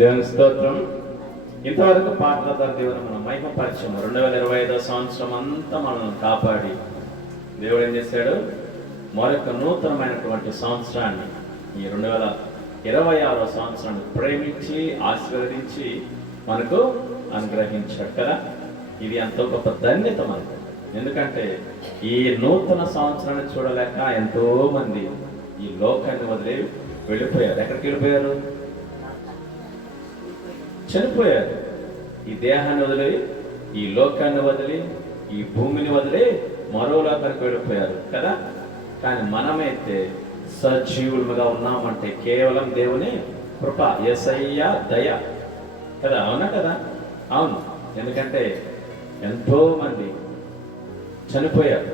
దేవుని స్తోత్రం. ఇంతవరకు పాటల ద్వారా దేవుని మనం మహిమపరిచాము. 2025 సంవత్సరం అంతా మనల్ని కాపాడి దేవుడు ఏం చేశాడు? మరొక నూతనమైనటువంటి సంవత్సరాన్ని, ఈ 2026 సంవత్సరాన్ని ప్రేమించి ఆశీర్వదించి మనకు అనుగ్రహించాడు కదా. ఇది ఎంతో గొప్ప ధన్యత మనకు. ఎందుకంటే ఈ నూతన సంవత్సరాన్ని చూడలేక ఎంతో మంది ఈ లోకాన్ని వదిలి వెళ్ళిపోయారు. ఎక్కడికి వెళ్ళిపోయారు? చనిపోయారు. ఈ దేహాన్ని వదిలి, ఈ లోకాన్ని వదిలి, ఈ భూమిని వదిలి మరో లోకానికి వెళ్ళిపోయారు కదా. కానీ మనమైతే సజీవులుగా ఉన్నామంటే కేవలం దేవుని కృప, యేసయ్య దయ కదా. అవునా కదా? అవును. ఎందుకంటే ఎంతో మంది చనిపోయారు,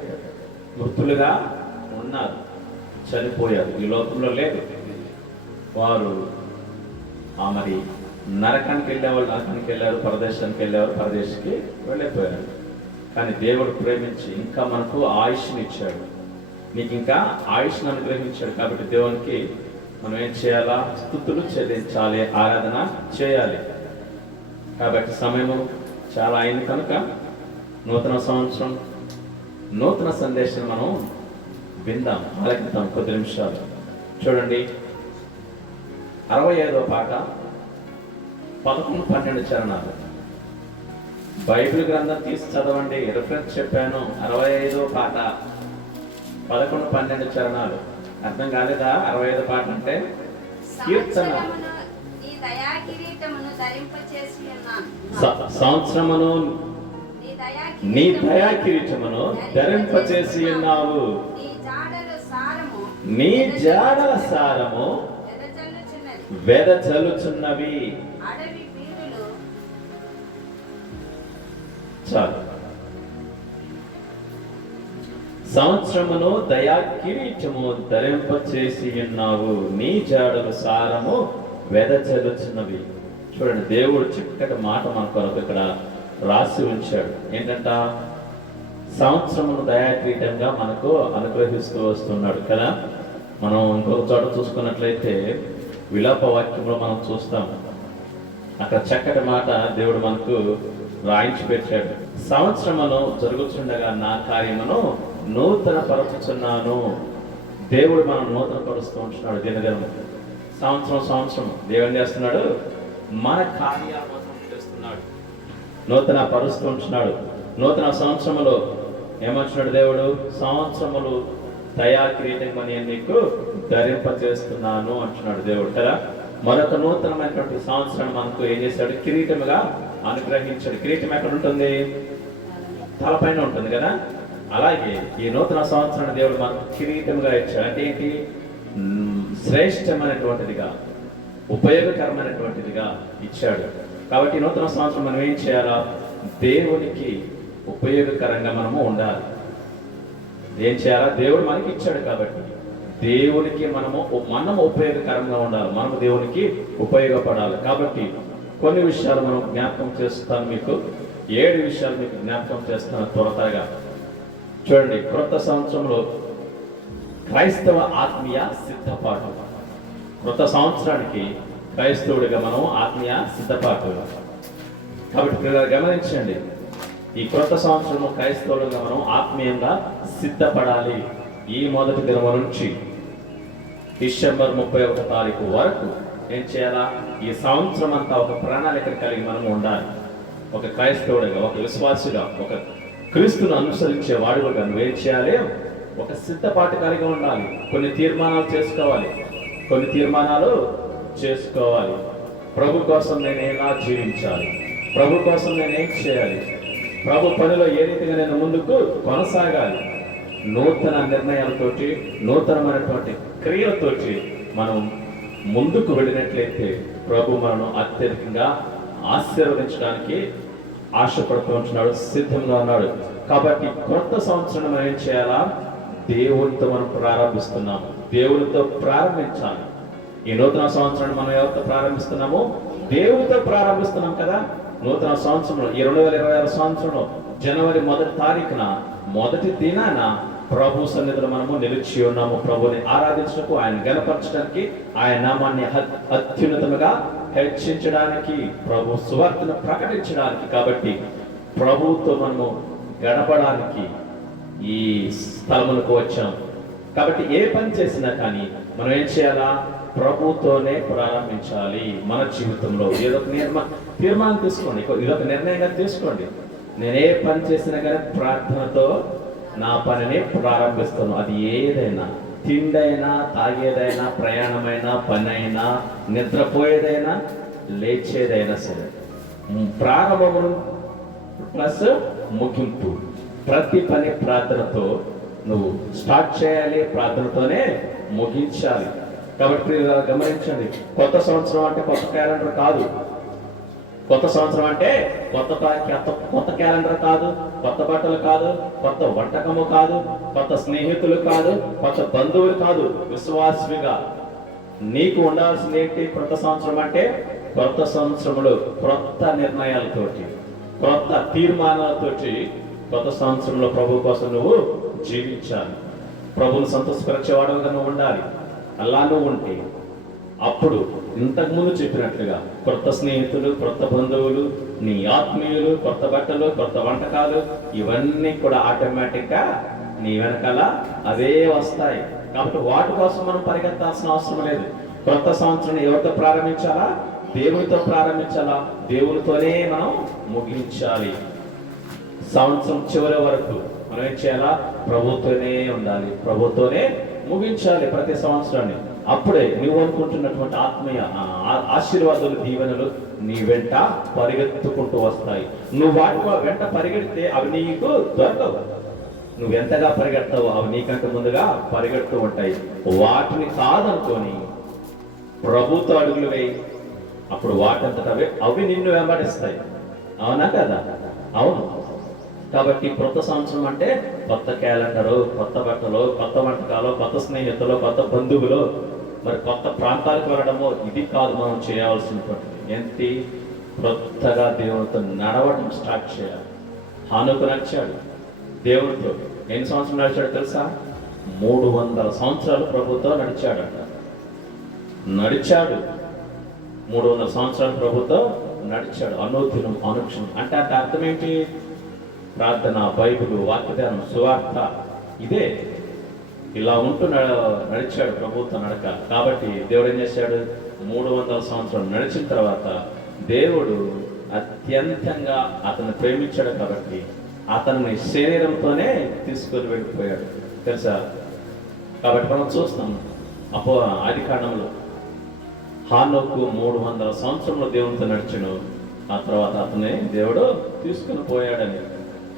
మృతులుగా ఉన్నారు, చనిపోయారు, ఈ లోకంలో లేదు. వారు మరి నరకానికి వెళ్ళేవాళ్ళు నరకానికి వెళ్ళారు, పరదేశానికి వెళ్ళేవారు పరదేశికి వెళ్ళిపోయారు. కానీ దేవుడు ప్రేమించి ఇంకా మనకు ఆయుష్ని ఇచ్చాడు, నీకు ఇంకా ఆయుష్ను అనుగ్రహించాడు. కాబట్టి దేవునికి మనం ఏం చేయాలా? స్తుతులు చెల్లించాలి, ఆరాధన చేయాలి. కాబట్టి సమయము చాలా అయింది కనుక నూతన సంవత్సరం, నూతన సందేశం మనం విందాం, ఆలకిద్దాం కొద్ది నిమిషాలు. చూడండి, 65వ పాట 11-12 చరణాలు. బైబిల్ గ్రంథం తీసి చదవండి. రిఫరెన్స్ చెప్పాను. 65వ పాట 11-12 చరణాలు. అర్థం కాలేదా? 65 పాట అంటే కీర్తన. సంవత్సరమును నీ దయా కిరీటమును ధరింపచేసి ఉన్నావు, నీ జాడల సారము వెదజల్లుచున్నవి. చాలు. సంవత్సరమును దయా కిరీటము ధరింపచేసి ఉన్నావు, నీ జాడల సారము వెదజల్లుచున్నవి. చూడండి, దేవుడు చక్కటి మాట మన కొరకు ఇక్కడ రాసి ఉంచాడు. ఏంటంట? సంవత్సరమును దయాకిరీటంగా మనకు అనుగ్రహిస్తూ వస్తున్నాడు కదా. మనం ఇంకొక చోట చూసుకున్నట్లయితే విలాప వాక్యంలో మనం చూస్తాం. అక్కడ చక్కటి మాట దేవుడు మనకు రాయించి పెట్టాడు. సంవత్సరమును జరుగుతుండగా నా కార్యమును నూతన పరచుచున్నాను. దేవుడు మనం నూతన పరుస్తూ ఉంటున్నాడు దినదినము. సంవత్సరం దేవుడు చేస్తున్నాడు, మన కార్యాలను చేస్తున్నాడు, నూతన పరుస్తూ ఉంటున్నాడు. నూతన సంవత్సరములో ఏమంటున్నాడు దేవుడు? సంవత్సరములు దయా కిరీటం అని నీకు ధరింపచేస్తున్నాను అంటున్నాడు దేవుడు కదా. మరొక నూతనమైనటువంటి సంవత్సరం మనకు ఏం చేశాడు? కిరీటముగా అనుగ్రహించాడు. కిరీటం ఎక్కడ ఉంటుంది? తలపైన ఉంటుంది కదా. అలాగే ఈ నూతన సంవత్సరాన్ని దేవుడు మనకు కిరీటముగా ఇచ్చాడు. అంటే ఏంటి? శ్రేష్టమైనటువంటిదిగా, ఉపయోగకరమైనటువంటిదిగా ఇచ్చాడు. కాబట్టి నూతన సంవత్సరం మనం ఏం చేయాలా? దేవునికి ఉపయోగకరంగా మనము ఉండాలి. ఏం చేయాలా? దేవుడు మనకి ఇచ్చాడు కాబట్టి దేవునికి మనము ఉపయోగకరంగా ఉండాలి, మనము దేవునికి ఉపయోగపడాలి. కాబట్టి కొన్ని విషయాలు మనం జ్ఞాపకం చేస్తాను మీకు. 7 విషయాలు మీకు జ్ఞాపకం చేస్తాను త్వరగా. చూడండి, క్రొత్త సంవత్సరంలో క్రైస్తవ ఆత్మీయ సిద్ధపాటు. క్రొత్త సంవత్సరానికి క్రైస్తవుడిగా మనం ఆత్మీయ సిద్ధపాటు. కాబట్టి గమనించండి, ఈ క్రొత్త సంవత్సరంలో క్రైస్తవులుగా మనం ఆత్మీయంగా సిద్ధపడాలి. ఈ మొదటి దినం నుంచి డిసెంబర్ 31వ తారీఖు వరకు ఏం చేయాలా? ఈ సంవత్సరం అంతా ఒక ప్రణాళిక కలిగి మనం ఉండాలి. ఒక క్రైస్తవుడిగా, ఒక విశ్వాసిగా, ఒక క్రీస్తును అనుసరించే వాడుగా నువ్వేం చేయాలి? ఒక సిద్ధపాటు కలిగి ఉండాలి. కొన్ని తీర్మానాలు చేసుకోవాలి. ప్రభు కోసం నేను ఎలా జీవించాలి? ప్రభు కోసం నేను ఏం చేయాలి? ప్రభు పనిలో ఏ రీతిగా నేను ముందుకు కొనసాగాలి? నూతన నిర్ణయాలతోటి, నూతనమైనటువంటి క్రియలతోటి మనం ముందుకు వెళ్ళినట్లయితే ప్రభు మనను అత్యధికంగా ఆశీర్వదించడానికి ఆశపడుతూ ఉంటున్నాడు, సిద్ధంగా ఉన్నాడు. కాబట్టి కొత్త సంవత్సరం మనం ఏం చేయాలా? దేవునితో మనం ప్రారంభిస్తున్నాము. దేవునితో ప్రారంభించాలి. ఈ నూతన సంవత్సరాన్ని మనం ఎవరితో ప్రారంభిస్తున్నాము? దేవునితో ప్రారంభిస్తున్నాం కదా. నూతన సంవత్సరంలో, ఈ 2026 సంవత్సరంలో జనవరి 1వ తారీఖున మొదటి దినాన ప్రభు సన్నిధిలో మనము నిలిచి ఉన్నాము. ప్రభుని ఆరాధించడానికి, ఆయన గణపరచడానికి, ఆయన నామాన్ని అత్యున్నతముగా హెచ్చించడానికి, ప్రభు సువార్తను ప్రకటించడానికి. కాబట్టి ప్రభువుతో మనము గడపడానికి ఈ స్థలములకు వచ్చాం. కాబట్టి ఏ పని చేసినా కానీ మనం ఏం చేయాలా? ప్రభుతోనే ప్రారంభించాలి. మన జీవితంలో ఏదో ఒక తీర్మానం తీసుకోండి, ఇదొక నిర్ణయంగా తీసుకోండి. నేనే పని చేసినా కానీ ప్రార్థనతో నా పనిని ప్రారంభిస్తాను. అది ఏదైనా, తిండైనా, తాగేదైనా, ప్రయాణమైనా, పని అయినా, నిద్రపోయేదైనా, లేచేదైనా సరే, ప్రారంభము ప్లస్ ముగింపు. ప్రతి పని ప్రార్థనతో నువ్వు స్టార్ట్ చేయాలి, ప్రార్థనతోనే ముగించాలి. కాబట్టి గమనించండి, కొత్త సంవత్సరం అంటే కొత్త క్యాలెండర్ కాదు. కొత్త సంవత్సరం అంటే కొత్త క్యాలెండర్ కాదు, కొత్త బట్టలు కాదు, కొత్త వంటకము కాదు, కొత్త స్నేహితులు కాదు, కొత్త బంధువులు కాదు. విశ్వాసవిగా నీకు ఉండాల్సింది ఏంటి? కొత్త సంవత్సరం అంటే కొత్త సంవత్సరంలో క్రొత్త నిర్ణయాలతోటి, క్రొత్త తీర్మానాలతోటి కొత్త సంవత్సరంలో ప్రభు కోసం నువ్వు జీవించాలి. ప్రభువును సంతోషపరిచేవాడుగా నువ్వు ఉండాలి. అలా నువ్వు ఉంటే అప్పుడు ఇంతకుముందు చెప్పినట్లుగా కొత్త స్నేహితులు, కొత్త బంధువులు, నీ ఆత్మీయులు, కొత్త బట్టలు, కొత్త వంటకాలు, ఇవన్నీ కూడా ఆటోమేటిక్గా నీ వెనకాల అవే వస్తాయి. కాబట్టి వాటి కోసం మనం పరిగెత్తాల్సిన అవసరం లేదు. కొత్త సంవత్సరం ఎవరితో ప్రారంభించాలా? దేవునితో ప్రారంభించాలా? దేవునితోనే మనం ముగించాలి. సంవత్సరం చివరి వరకు మనం ఏం చేయాలా? ప్రభుతోనే ఉండాలి, ప్రభుతోనే ముగించాలి ప్రతి సంవత్సరాన్ని. అప్పుడే నువ్వు అనుకుంటున్నటువంటి ఆత్మీయ ఆశీర్వాదాలు, దీవెనలు నీ వెంట పరిగెత్తుకుంటూ వస్తాయి. నువ్వు వాటి వెంట పరిగెడితే అవి నీకు దొరకవు. నువ్వు ఎంతగా పరిగెడతావో అవి నీకంటే ముందుగా పరిగెడుతూ ఉంటాయి. వాటిని కాదనుకొని ప్రభుతో అడుగులు వేయి. అప్పుడు వాటంతటవే అవి నిన్ను వెంబడిస్తాయి. అవునా కదా? అవును. కాబట్టి కొత్త సంవత్సరం అంటే కొత్త క్యాలెండరు, కొత్త బట్టలు, కొత్త వంటకాలు, కొత్త స్నేహితులు, కొత్త బంధువులు, మరి కొత్త ప్రాంతాలకు వెళ్ళడము, ఇది కాదు మనం చేయాల్సినటువంటి. ఏంటి? కొత్తగా దేవునితో నడవడం స్టార్ట్ చేయాలి. హానుకు నడిచాడు దేవునితో. ఎన్ని సంవత్సరాలు నడిచాడు తెలుసా? 300 సంవత్సరాలు ప్రభుతో నడిచాడట. నడిచాడు 300 సంవత్సరాలు ప్రభుతో నడిచాడు. అనుదినం, అనుక్షణం. అంటే అర్థం ఏంటి? ప్రార్థన, బైబిల్, వాక్యదానం, సువార్త, ఇదే. ఇలా ఉంటూ నడిచాడు ప్రభుత్వ నడక. కాబట్టి దేవుడు ఏం చేశాడు? 300 సంవత్సరాలు నడిచిన తర్వాత దేవుడు అత్యంతంగా అతను ప్రేమించాడు. కాబట్టి అతన్ని శరీరంతోనే తీసుకొని వెళ్ళిపోయాడు, తెలుసా? కాబట్టి మనం చూస్తాం ఆది కాండంలో హానోకు 300 సంవత్సరంలో దేవునితో నడిచాడు. ఆ తర్వాత అతనే దేవుడు తీసుకుని పోయాడని.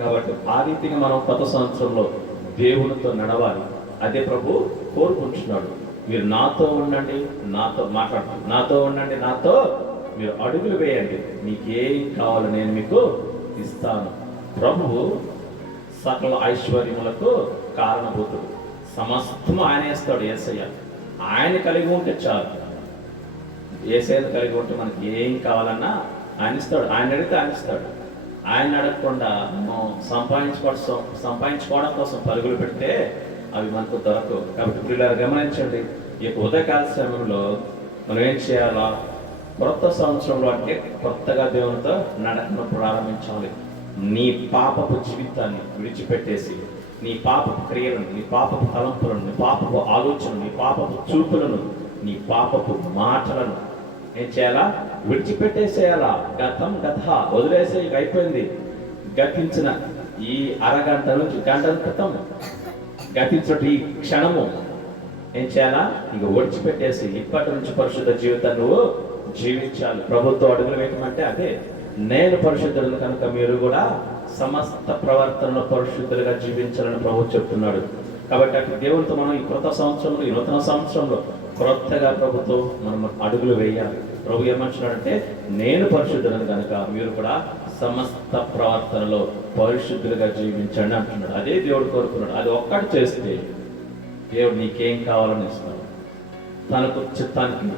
కాబట్టి ఆ రీతిగా మనం కొత్త సంవత్సరంలో దేవునితో నడవాలి. అదే ప్రభు కోరుకుంటున్నాడు. మీరు నాతో ఉండండి, నాతో మాట్లాడండి, నాతో ఉండండి, నాతో మీరు అడుగులు వేయండి, మీకేం కావాలో నేను మీకు ఇస్తాను. ప్రభువు సకల ఐశ్వర్యములకు కారణభూతుడు. సమస్తము ఆయన ఇస్తాడు. యేసయ్య ఆయన కలిగి ఉంటే చాలు. యేసయ్యను కలిగి ఉంటే మనకి ఏం కావాలన్నా ఆయన ఇస్తాడు. ఆయన అడిగితే ఆయన ఇస్తాడు. ఆయన అడగకుండా మనం సంపాదించుకోవడం కోసం పరుగులు పెడితే అవి మనకు దొరకవు. కాబట్టి పిల్లలు గమనించండి, ఈ ఉదయకాల సమయంలో మనం ఏం చేయాలా? కొత్త సంవత్సరంలో అంటే కొత్తగా దేవునితో నడకను ప్రారంభించాలి. నీ పాపపు జీవితాన్ని విడిచిపెట్టేసి, నీ పాపపు క్రియలను, నీ పాపపు తలంపులను, నీ పాపపు ఆలోచనలు, నీ పాపపు చూపులను, నీ పాపపు మాటలను ఏం చేయాలా? విడిచిపెట్టేసేయాలా. గతం వదిలేసే అయిపోయింది. గతించిన ఈ అరగంట నుంచి గంటల క్రితం గతించిన ఈ క్షణము ఏం చేయాలా? ఇక విడిచిపెట్టేసి ఇప్పటి నుంచి పరిశుద్ధ జీవితాన్ని నువ్వు జీవించాలి. ప్రభుత్వం అడుగులు వేయటమంటే అదే. నేను పరిశుద్ధుడు కనుక మీరు కూడా సమస్త ప్రవర్తనలో పరిశుద్ధులుగా జీవించాలని ప్రభు చెప్తున్నాడు. కాబట్టి అటు దేవునితో మనం ఈ కొత్త సంవత్సరంలో, ఈ నూతన సంవత్సరంలో క్రొత్తగా ప్రభుతో మనం అడుగులు వేయాలి. ప్రభు ఏమంటున్నాడంటే, నేను పరిశుద్ధులను కనుక మీరు కూడా సమస్త ప్రవర్తనలో పరిశుద్ధులుగా జీవించండి అంటున్నాడు. అదే దేవుడు కోరుకున్నాడు. అది ఒక్కటి చేస్తే దేవుడు నీకేం కావాలని ఇస్తాడు, తనకు చిత్తానికి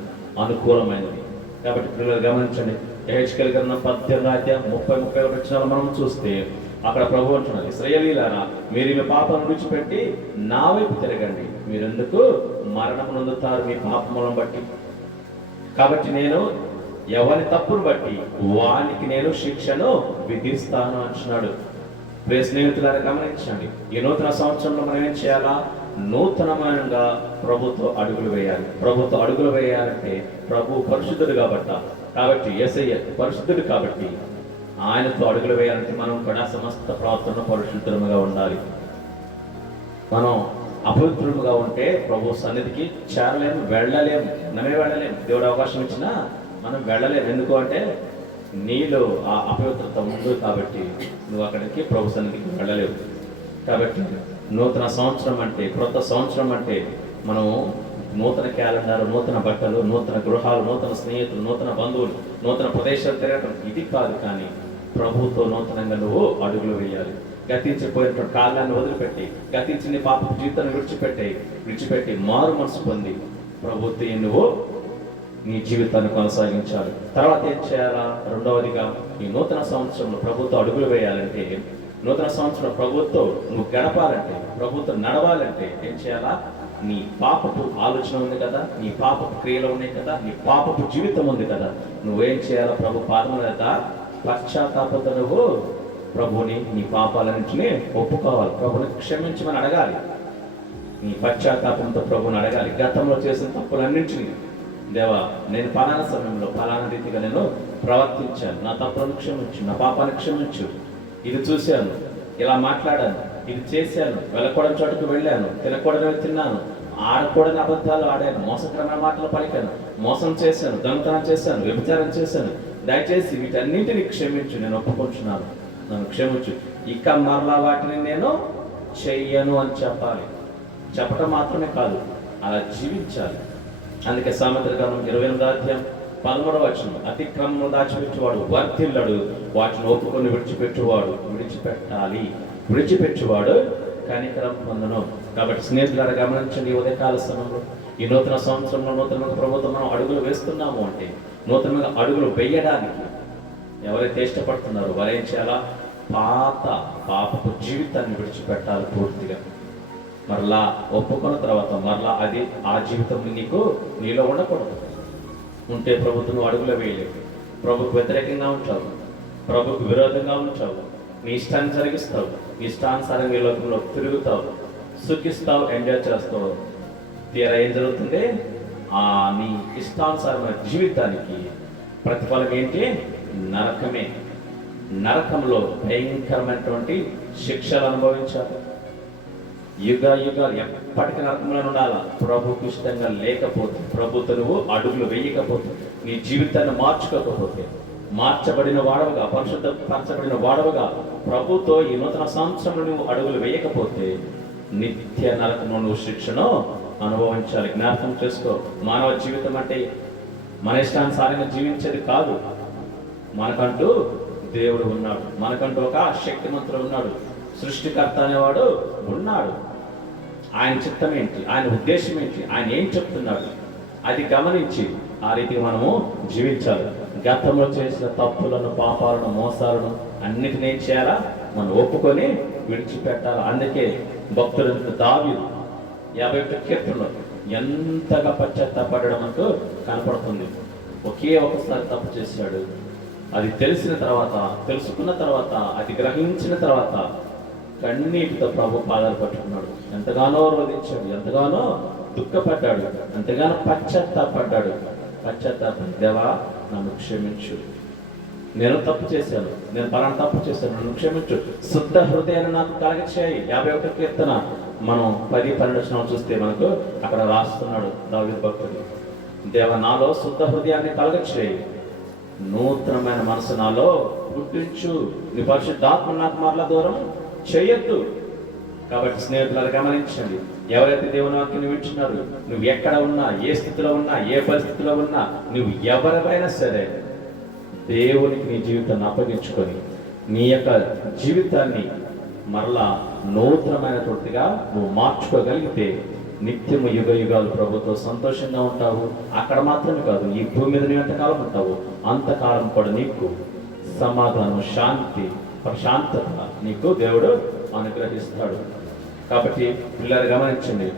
అనుకూలమైనది. కాబట్టి పిల్లలు గమనించండి, యెహెజ్కేలు గ్రంథం 18 అధ్యాయం 30-31 వచనాలు మనం చూస్తే అక్కడ ప్రభు అంటున్నారు, ఇశ్రాయేలీయులారా మీరు మీ పాపను విడిచిపెట్టి నా వైపు తిరగండి, మీరెందుకు మరణం నొందుతారు మీ పాపములను బట్టి. కాబట్టి నేను ఎవరి తప్పును బట్టి వానికి నేను శిక్షను విధిస్తాను అంటున్నాడు. ప్రియ స్నేహితులారా గమనించండి, ఈ నూతన సంవత్సరంలో మనం ఏం చేయాలా? నూతనమైనగా ప్రభుతో అడుగులు వేయాలి. ప్రభుతో అడుగులు వేయాలంటే ప్రభు పరిశుద్ధుడు కాబట్టి యేసయ్య పరిశుద్ధుడు కాబట్టి ఆయనతో అడుగులు వేయాలంటే మనం కూడా సమస్త ప్రవర్తన పరిశుద్ధముగా ఉండాలి. మనం అపవిత్రులుగా ఉంటే ప్రభు సన్నిధికి చేరలేము, వెళ్ళలేము, వెళ్ళలేము. దేవుడు అవకాశం ఇచ్చినా మనం వెళ్ళలేము. ఎందుకు అంటే నీలో ఆ అపవిత్రత ఉంది కాబట్టి నువ్వు అక్కడికి ప్రభు సన్నిధికి వెళ్ళలేవు. కాబట్టి నూతన సంవత్సరం అంటే, క్రొత్త సంవత్సరం అంటే మనము నూతన క్యాలెండర్, నూతన బట్టలు, నూతన గృహాలు, నూతన స్నేహితులు, నూతన బంధువులు, నూతన ప్రదేశాలు తిరగటం ఇది కాదు. కానీ ప్రభుతో నూతనంగా నువ్వు అడుగులు వేయాలి. గతించిపోయినటువంటి కాలాన్ని వదిలిపెట్టి, గతించిన పాప జీవితాన్ని విడిచిపెట్టి మారు మనసు పొంది ప్రభుత్వ నువ్వు నీ జీవితాన్ని కొనసాగించాలి. తర్వాత ఏం చేయాలా? రెండవదిగా ఈ నూతన సంవత్సరంలో ప్రభుత్వం అడుగులు వేయాలంటే, నూతన సంవత్సరం ప్రభుత్వం నువ్వు గడపాలంటే, ప్రభుత్వం నడవాలంటే ఏం చేయాలా? నీ పాపపు ఆలోచన ఉంది కదా, నీ పాపపు క్రియలు ఉన్నాయి కదా, నీ పాపపు జీవితం ఉంది కదా, నువ్వేం చేయాలా? ప్రభు పాదముల మీద పశ్చాత్తాపంతో నువ్వు ప్రభుని నీ పాపాలన్నింటినీ ఒప్పుకోవాలి. ప్రభుని క్షమించమని అడగాలి. నీ పశ్చాత్తాపంతో ప్రభుని అడగాలి. గతంలో చేసిన తప్పులన్నింటినీ, దేవా నేను పలానా సమయంలో పలానా రీతిగా నేను ప్రవర్తించాను, నా తప్పులను క్షమించు, నా పాపాన్ని క్షమించు, ఇది చూశాను, ఇలా మాట్లాడాను, ఇది చేశాను, వెళ్ళకూడని చోటుకు వెళ్ళాను, తినకూడని తిన్నాను, ఆడకూడని అబద్ధాలు ఆడాను, మోసకరమైన మాటలు పలికాను, మోసం చేశాను, దొంగతనం చేశాను, వ్యభిచారం చేశాను, దయచేసి వీటన్నింటినీ క్షమించు, నేను ఒప్పుకుంటున్నాను, నన్ను క్షమించు, ఇక మరలా వాటిని నేను చెయ్యను అని చెప్పాలి. చెప్పటం మాత్రమే కాదు, అలా జీవించాలి. అందుకే సామెతల గ్రంథం 28 అతిక్రమము దాచిపెట్టువాడు వర్ధిల్లడు, వాటిని ఒప్పుకొని విడిచిపెట్టువాడు కనికరం పొందును. కాబట్టి స్నేహితులారా గమనించండి, ఈ ఉదయకాల సమయంలో ఈ నూతన సంవత్సరంలో నూతనంగా ప్రభుత్వం మనం అడుగులు వేస్తున్నాము అంటే, నూతనంగా అడుగులు వేయడానికి ఎవరైతే ఇష్టపడుతున్నారో వారు ఏం చేయాలా? పాపపు జీవితాన్ని విడిచిపెట్టాలి పూర్తిగా. మరలా ఒప్పుకున్న తర్వాత మరలా అది ఆ జీవితం నీలో ఉండకూడదు. ఉంటే ప్రభుత్వం అడుగులు వేయలేవు, ప్రభుకు వ్యతిరేకంగా ఉంటావు, ప్రభుకు విరోధంగా ఉంటావు, నీ ఇష్టాన్ని జరిగిస్తావు, ఇష్టానుసారంగా ఈ లోకంలో తిరుగుతావు, సుఖిస్తావు, ఎంజాయ్ చేస్తావు. తీరా ఏం జరుగుతుంది? నీ ఇష్టానుసారమైన జీవితానికి ప్రతిఫలం ఏంటి? నరకమే. నరకంలో భయంకరమైనటువంటి శిక్షలు అనుభవించాలి. యుగాలు ఎప్పటికీ నరకంలో ఉండాలా. ప్రభుకు ఇష్టంగా లేకపోతే, ప్రభుత్వ నువ్వు అడుగులు వేయకపోతే, నీ జీవితాన్ని మార్చుకోకపోతే, మార్చబడిన వాడవగా, పరిశుద్ధపరచబడిన వాడవగా ప్రభుతో ఈ నూతన సంవత్సరంలో నువ్వు అడుగులు వేయకపోతే నిత్య నరకంలో నువ్వు శిక్షను అనుభవించాలి. జ్ఞాపకం చేసుకో, మానవ జీవితం అంటే మన ఇష్టానుసారంగా జీవించేది కాదు. మనకంటూ దేవుడు ఉన్నాడు, మనకంటూ ఒక శక్తిమంతుడు ఉన్నాడు, సృష్టికర్త అనేవాడు ఉన్నాడు. ఆయన చిత్తం ఏంటి, ఆయన ఉద్దేశం ఏంటి, ఆయన ఏం చెప్తున్నాడు, అది గమనించి ఆ రీతిగా మనము జీవించాలి. గతంలో చేసిన తప్పులను, పాపాలను, మోసాలను అన్నిటిని ఏం చేయాలా? మనం ఒప్పుకొని విడిచిపెట్టాలి. అందుకే భక్తుడు దావీదు 51 కీర్తనలో ఎంతగా పశ్చాత్తాపడడం మనకు కనపడుతుంది. ఒకే ఒకసారి తప్పు చేశాడు, అది తెలిసిన తర్వాత, తెలుసుకున్న తర్వాత, అది గ్రహించిన తర్వాత కన్నీటితో ప్రభు పాదాలు పట్టుకున్నాడు. ఎంతగానో రోధించాడు, ఎంతగానో దుఃఖపడ్డాడు, ఎంతగానో పశ్చాత్తాపడ్డాడు. దేవా నన్ను క్షమించు, నేను తప్పు చేశాను, నేను పలానా తప్పు చేశాను, నన్ను క్షమించు, శుద్ధ హృదయాన్ని నాకు కలగచేయి. 51 కీర్తన మనం 10-12 చూస్తే మనకు అక్కడ రాస్తున్నాడు దావీదు భక్తుడు, దేవా నాలో శుద్ధ హృదయాన్ని కలగచేయి, నూతనమైన మనసు నాలో పుట్టించు, నీ పరిశుద్ధాత్మ నాకు మరలా దూరం చేయొద్దు. కాబట్టి స్నేహితులను గమనించండి, ఎవరైతే దేవుని వాక్యాన్ని వింటున్నారు, నువ్వు ఎక్కడ ఉన్నా, ఏ స్థితిలో ఉన్నా, ఏ పరిస్థితిలో ఉన్నా, నువ్వు ఎవరిపైనా సరే దేవునికి నీ జీవితాన్ని అప్పగించుకొని నీ యొక్క జీవితాన్ని మరలా నూతనమైనటువంటిగా నువ్వు మార్చుకోగలిగితే నిత్యము యుగాలు ప్రభుతో సంతోషంగా ఉంటావు. అక్కడ మాత్రమే కాదు, ఈ భూమి మీద నువ్వు ఎంతకాలం ఉంటావు అంతకాలం కూడా నీకు సమాధానం, శాంతి, ప్రశాంతత నీకు దేవుడు అనుగ్రహిస్తాడు. కాబట్టి పిల్లలు గమనించండి,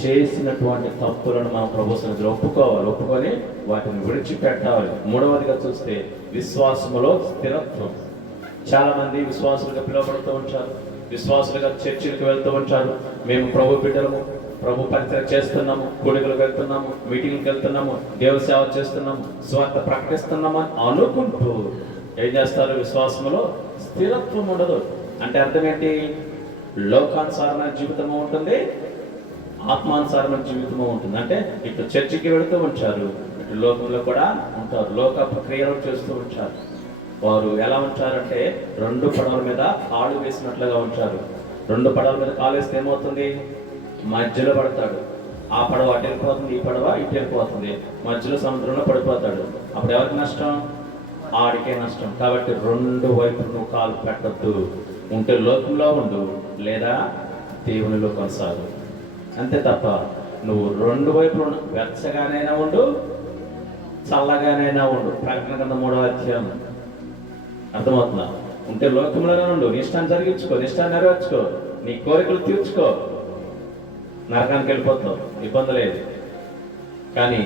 చేసినటువంటి తప్పులను మనం ప్రభు సన్నిధిలో ఒప్పుకొని వాటిని విడిచిపెట్టాలి. మూడవదిగా చూస్తే విశ్వాసములో స్థిరత్వం. చాలా మంది విశ్వాసులుగా పిలువబడుతూ ఉంటారు, విశ్వాసులుగా చర్చిలకు వెళ్తూ ఉంటారు. మేము ప్రభు బిడ్డలము, ప్రభు పరిచయం చేస్తున్నాము, కూడికలకు వెళ్తున్నాము, మీటింగ్కి వెళ్తున్నాము, దేవ సేవ చేస్తున్నాము, స్వార్థ ప్రకటిస్తున్నాము అని అనుకుంటూ ఏం చేస్తారు? విశ్వాసములో స్థిరత్వం ఉండదు. అంటే అర్థం ఏంటి? లోకానుసారమైన జీవితము ఉంటుంది, ఆత్మానుసారమైన జీవితము ఉంటుంది. అంటే ఇటు చర్చికి వెళుతూ ఉంటారు, ఇటు లోకంలో కూడా ఉంటారు, లోక ప్రక్రియలు చేస్తూ ఉంటారు. వారు ఎలా ఉంటారంటే రెండు పడవల మీద కాళ్ళు వేసినట్లుగా ఉంటారు. రెండు పడవల మీద కాలు వేస్తే ఏమవుతుంది? మధ్యలో పడతాడు. ఆ పడవ అటు వెళ్ళిపోతుంది, ఈ పడవ ఇటు వెళ్ళిపోతుంది, మధ్యలో సముద్రంలో పడిపోతాడు. అప్పుడు ఎవరికి నష్టం? ఆడికే నష్టం. కాబట్టి రెండు వైపులు నువ్వు కాలు పెట్టద్దు. ఉంటే లోకంలో ఉండు, లేదా దేవునిలో కొనసాగు. అంతే తప్ప నువ్వు రెండు వైపులు వెచ్చగానైనా ఉండు, చల్లగానైనా ఉండు. ప్రకటన గ్రంథం 3వ అధ్యాయం. అర్థమవుతుందా? ఉంటే లోకంలోనే ఉండు, నీ ఇష్టాన్ని జరిగించుకో, నీ ఇష్టాన్ని నెరవేర్చుకో, నీ కోరికలు తీర్చుకో, నరకానికి వెళ్ళిపోతావు, ఇబ్బంది లేదు. కానీ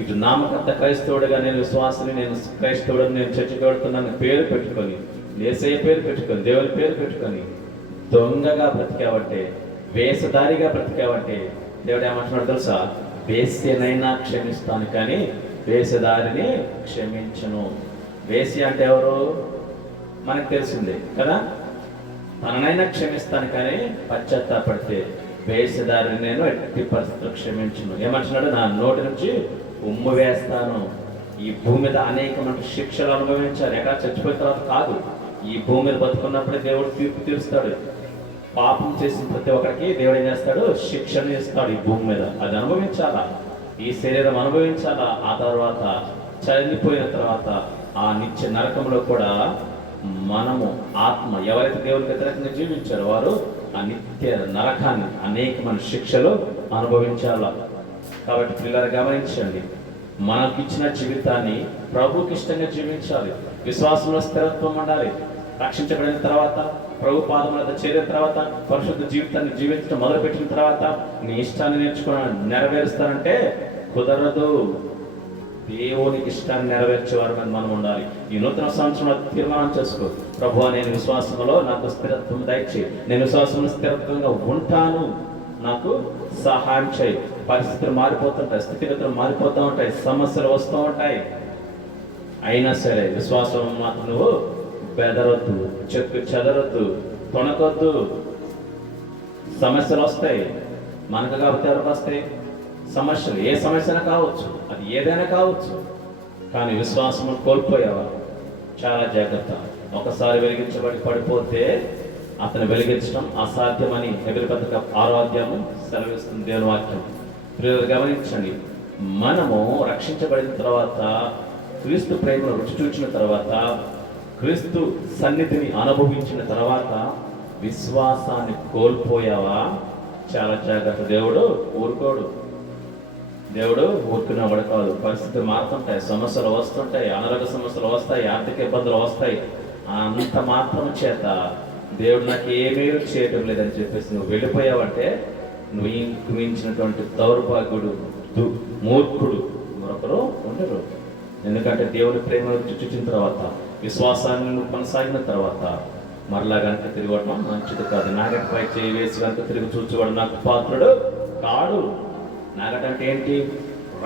ఇటు నామకంత క్రైస్తవుడుగా, నేను విశ్వాసిని, నేను క్రైస్తవుడు, నేను చర్చికి వెళ్తున్నాను పేరు పెట్టుకొని, యేసయ్య పేరు పెట్టుకొని, దేవుని పేరు పెట్టుకొని దొంగగా బ్రతికావంటే, వేషధారిగా బ్రతికావంటే దేవుడు ఏమంటున్నాడు తెలుసా? వేశ్యనైనా క్షమిస్తాను కానీ వేషధారిని క్షమించను. వేశ్య అంటే ఎవరు? మనకు తెలిసిందే కదా. తననైనా క్షమిస్తాను కానీ పశ్చాత్తాపడితే వేషధారిని నేను ఎట్టి పరిస్థితులు క్షమించను. ఏమంటున్నాడు? నా నోటి నుంచి ఉమ్ము వేస్తాను. ఈ భూమి మీద అనేకమైన శిక్షలు అనుభవించారు. ఎక్కడ చచ్చిపోయిన తర్వాత కాదు, ఈ భూమి మీద బతుకున్నప్పుడే దేవుడు తీర్పు తీరుస్తాడు. పాపం చేసిన ప్రతి ఒక్కరికి దేవుడు ఏం చేస్తాడు? శిక్షణ ఇస్తాడు ఈ భూమి మీద. అది అనుభవించాలా, ఈ శరీరం అనుభవించాలా. ఆ తర్వాత చనిపోయిన తర్వాత ఆ నిత్య నరకంలో కూడా మనము ఆత్మ ఎవరైతే దేవునికి వ్యతిరేకంగా జీవించారో వారు ఆ నిత్య నరకాన్ని, అనేకమైన శిక్షలు అనుభవించాలా. కాబట్టి పిల్లలు గమనించండి, మనకిచ్చిన జీవితాన్ని ప్రభుకి ఇష్టంగా జీవించాలి. విశ్వాసంలో స్థిరత్వం ఉండాలి. రక్షించబడిన తర్వాత, ప్రభు పాదముల చేరిన తర్వాత, పరిశుద్ధ జీవితాన్ని జీవించడం మొదలుపెట్టిన తర్వాత నీ ఇష్టాన్ని నెరవేరుస్తానంటే కుదరదు. దేవునికి ఇష్టాన్ని నెరవేర్చేవారు మనం ఉండాలి. ఈ నూతన సంవత్సరంలో తీర్మానం చేసుకో, ప్రభువా నేను విశ్వాసంలో నాకు స్థిరత్వం దయచేయి, నేను విశ్వాసంలో స్థిరత్వంగా ఉంటాను, నాకు సహాయం చేయి. పరిస్థితులు మారిపోతుంటాయి, స్థితిగతులు మారిపోతూ ఉంటాయి, సమస్యలు వస్తూ ఉంటాయి. అయినా సరే విశ్వాసం మాత్రం నువ్వు బెదరొద్దు, చెదరొద్దు, తొణకొద్దు. సమస్యలు వస్తాయి మనకు, కాబట్టి ఎవరికి వస్తాయి సమస్యలు? ఏ సమస్యన కావచ్చు, అది ఏదైనా కావచ్చు. కానీ విశ్వాసం కోల్పోయావా? చాలా జాగ్రత్త. ఒకసారి వెలిగించబడి పడిపోతే అతను వెలిగించడం అసాధ్యమని హెబ్రీ పత్రిక 6వ అధ్యాయం సెలవిస్తుంది దేవుని వాక్యం. ప్రియులు గమనించండి, మనము రక్షించబడిన తర్వాత, క్రీస్తు ప్రేమను రుచి చూచిన తర్వాత, క్రీస్తు సన్నిధిని అనుభవించిన తర్వాత విశ్వాసాన్ని కోల్పోయావా? చాలా జాగ్రత్త. దేవుడు ఊరుకోడు, దేవుడు ఊరుకునేవాడు కాదు. పరిస్థితులు మారుతుంటాయి, సమస్యలు వస్తుంటాయి, అనారోగ్య సమస్యలు వస్తాయి, ఆర్థిక ఇబ్బందులు వస్తాయి. అంత మాత్రం చేత దేవుడు నాకు ఏమీ చేయటం లేదని చెప్పేసి నువ్వు వెళ్ళిపోయావంటే నువ్వు మించినటువంటి దౌర్భాగ్యుడు, మూర్ఖుడు మరొకరు ఉండరు. ఎందుకంటే దేవుని ప్రేమను చూచిన తర్వాత, విశ్వాసాన్ని కొనసాగిన తర్వాత మరలా కనుక తిరగడం మంచిది కాదు. నాగటిపై చేయి వేసి కనుక తిరిగి చూచేవాడు నాకు పాత్రుడు కాడు. నాగటంటే ఏంటి?